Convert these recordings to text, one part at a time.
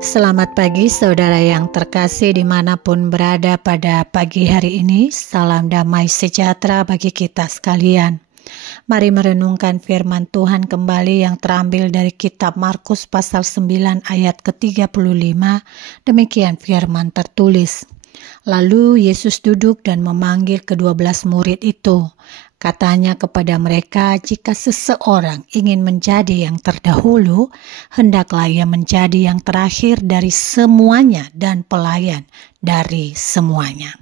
Selamat pagi saudara yang terkasih dimanapun berada pada pagi hari ini. Salam damai sejahtera bagi kita sekalian. Mari merenungkan firman Tuhan kembali yang terambil dari kitab Markus pasal 9 ayat ke-35. Demikian firman tertulis. Lalu Yesus duduk dan memanggil ke-12 murid itu. Katanya kepada mereka, jika seseorang ingin menjadi yang terdahulu, hendaklah ia menjadi yang terakhir dari semuanya dan pelayan dari semuanya.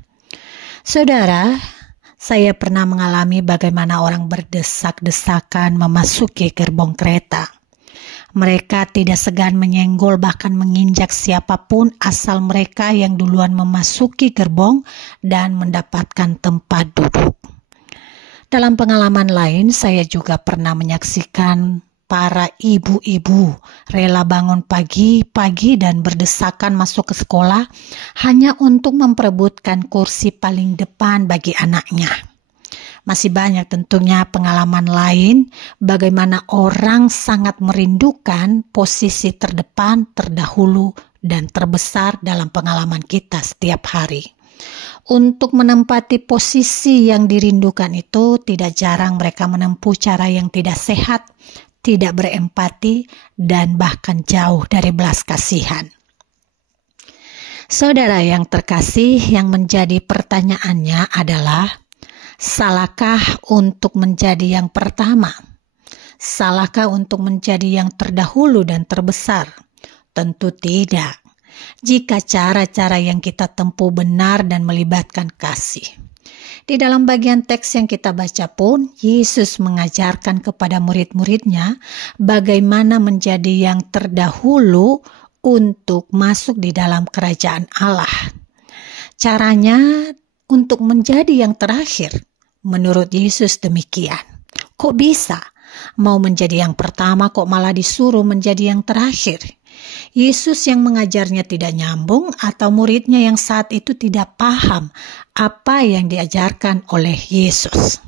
Saudara, saya pernah mengalami bagaimana orang berdesak-desakan memasuki gerbong kereta. Mereka tidak segan menyenggol bahkan menginjak siapapun asal mereka yang duluan memasuki gerbong dan mendapatkan tempat duduk. Dalam pengalaman lain, saya juga pernah menyaksikan para ibu-ibu rela bangun pagi-pagi dan berdesakan masuk ke sekolah hanya untuk memperebutkan kursi paling depan bagi anaknya. Masih banyak tentunya pengalaman lain bagaimana orang sangat merindukan posisi terdepan, terdahulu, dan terbesar dalam pengalaman kita setiap hari. Untuk menempati posisi yang dirindukan itu, tidak jarang mereka menempuh cara yang tidak sehat, tidak berempati, dan bahkan jauh dari belas kasihan. Saudara yang terkasih, yang menjadi pertanyaannya adalah, salahkah untuk menjadi yang pertama? Salahkah untuk menjadi yang terdahulu dan terbesar? Tentu tidak. Jika cara-cara yang kita tempuh benar dan melibatkan kasih. Di dalam bagian teks yang kita baca pun, Yesus mengajarkan kepada murid-muridnya bagaimana menjadi yang terdahulu untuk masuk di dalam kerajaan Allah. Caranya untuk menjadi yang terakhir, menurut Yesus demikian. Kok bisa? Mau menjadi yang pertama kok malah disuruh menjadi yang terakhir? Yesus yang mengajarnya tidak nyambung atau muridnya yang saat itu tidak paham apa yang diajarkan oleh Yesus.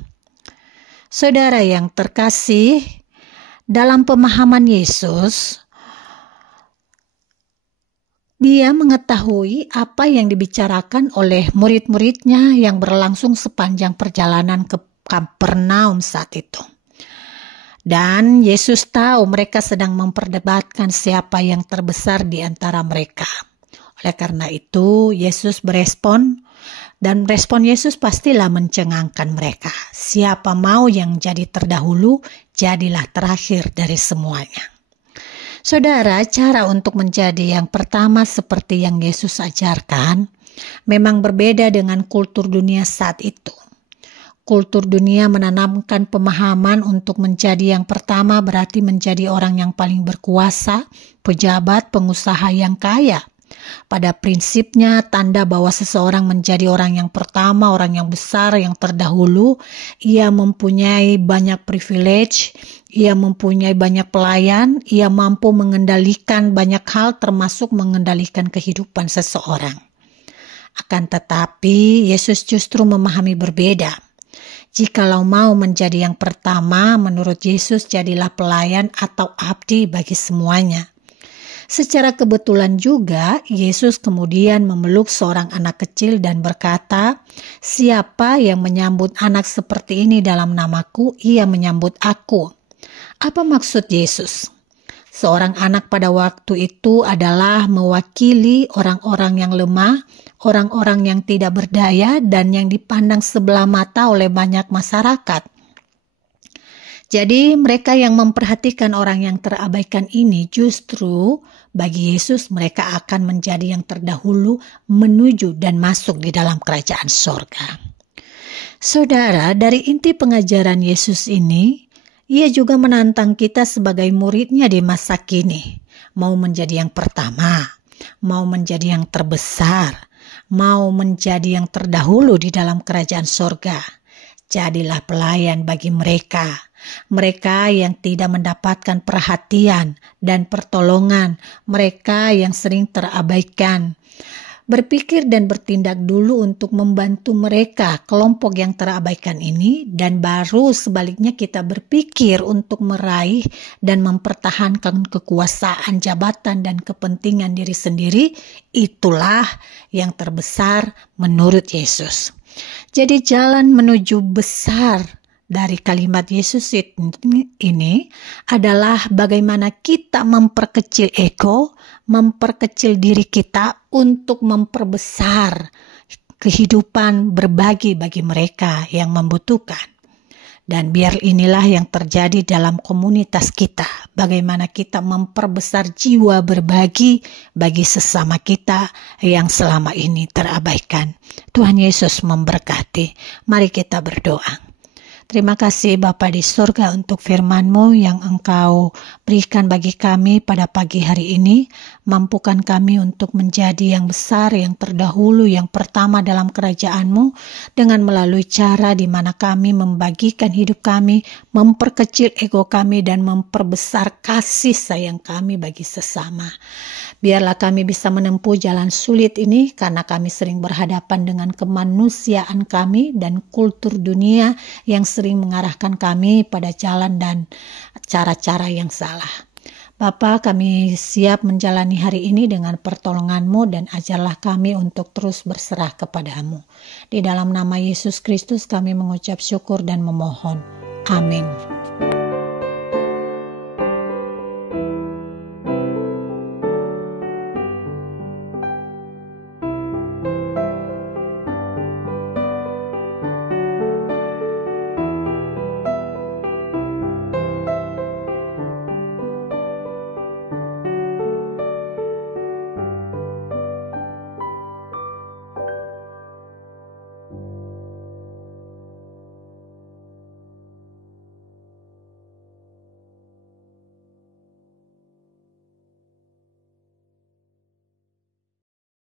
Saudara yang terkasih, dalam pemahaman Yesus, dia mengetahui apa yang dibicarakan oleh murid-muridnya yang berlangsung sepanjang perjalanan ke Kapernaum saat itu. Dan Yesus tahu mereka sedang memperdebatkan siapa yang terbesar di antara mereka. Oleh karena itu, Yesus berespon, dan respon Yesus pastilah mencengangkan mereka. Siapa mau yang jadi terdahulu, jadilah terakhir dari semuanya. Saudara, cara untuk menjadi yang pertama seperti yang Yesus ajarkan, memang berbeda dengan kultur dunia saat itu. Kultur dunia menanamkan pemahaman untuk menjadi yang pertama berarti menjadi orang yang paling berkuasa, pejabat, pengusaha yang kaya. Pada prinsipnya, tanda bahwa seseorang menjadi orang yang pertama, orang yang besar, yang terdahulu, ia mempunyai banyak privilege, ia mempunyai banyak pelayan, ia mampu mengendalikan banyak hal termasuk mengendalikan kehidupan seseorang. Akan tetapi, Yesus justru memahami berbeda. Jikalau mau menjadi yang pertama, menurut Yesus jadilah pelayan atau abdi bagi semuanya. Secara kebetulan juga, Yesus kemudian memeluk seorang anak kecil dan berkata, siapa yang menyambut anak seperti ini dalam namaku, ia menyambut aku. Apa maksud Yesus? Seorang anak pada waktu itu adalah mewakili orang-orang yang lemah, orang-orang yang tidak berdaya, dan yang dipandang sebelah mata oleh banyak masyarakat. Jadi mereka yang memperhatikan orang yang terabaikan ini justru bagi Yesus mereka akan menjadi yang terdahulu menuju dan masuk di dalam kerajaan sorga. Saudara, dari inti pengajaran Yesus ini, ia juga menantang kita sebagai muridnya di masa kini. Mau menjadi yang pertama, mau menjadi yang terbesar, mau menjadi yang terdahulu di dalam kerajaan sorga. Jadilah pelayan bagi mereka yang tidak mendapatkan perhatian dan pertolongan, mereka yang sering terabaikan. berpikir dan bertindak dulu untuk membantu mereka, kelompok yang terabaikan ini, dan baru sebaliknya kita berpikir untuk meraih dan mempertahankan kekuasaan, jabatan, dan kepentingan diri sendiri. Itulah yang terbesar menurut Yesus. Jadi jalan menuju besar dari kalimat Yesus ini adalah bagaimana kita memperkecil ego, memperkecil diri kita untuk memperbesar kehidupan berbagi bagi mereka yang membutuhkan. Dan biar inilah yang terjadi dalam komunitas kita, bagaimana kita memperbesar jiwa berbagi bagi sesama kita yang selama ini terabaikan. Tuhan Yesus memberkati. Mari kita berdoa. Terima kasih Bapa di surga untuk firman-Mu yang Engkau berikan bagi kami pada pagi hari ini. Mampukan kami untuk menjadi yang besar, yang terdahulu, yang pertama dalam kerajaan-Mu, dengan melalui cara di mana kami membagikan hidup kami, memperkecil ego kami, dan memperbesar kasih sayang kami bagi sesama. Biarlah kami bisa menempuh jalan sulit ini karena kami sering berhadapan dengan kemanusiaan kami dan kultur dunia yang sering mengarahkan kami pada jalan dan cara-cara yang salah. Bapa, kami siap menjalani hari ini dengan pertolongan-Mu dan ajarlah kami untuk terus berserah kepada-Mu. Di dalam nama Yesus Kristus kami mengucap syukur dan memohon. Amin.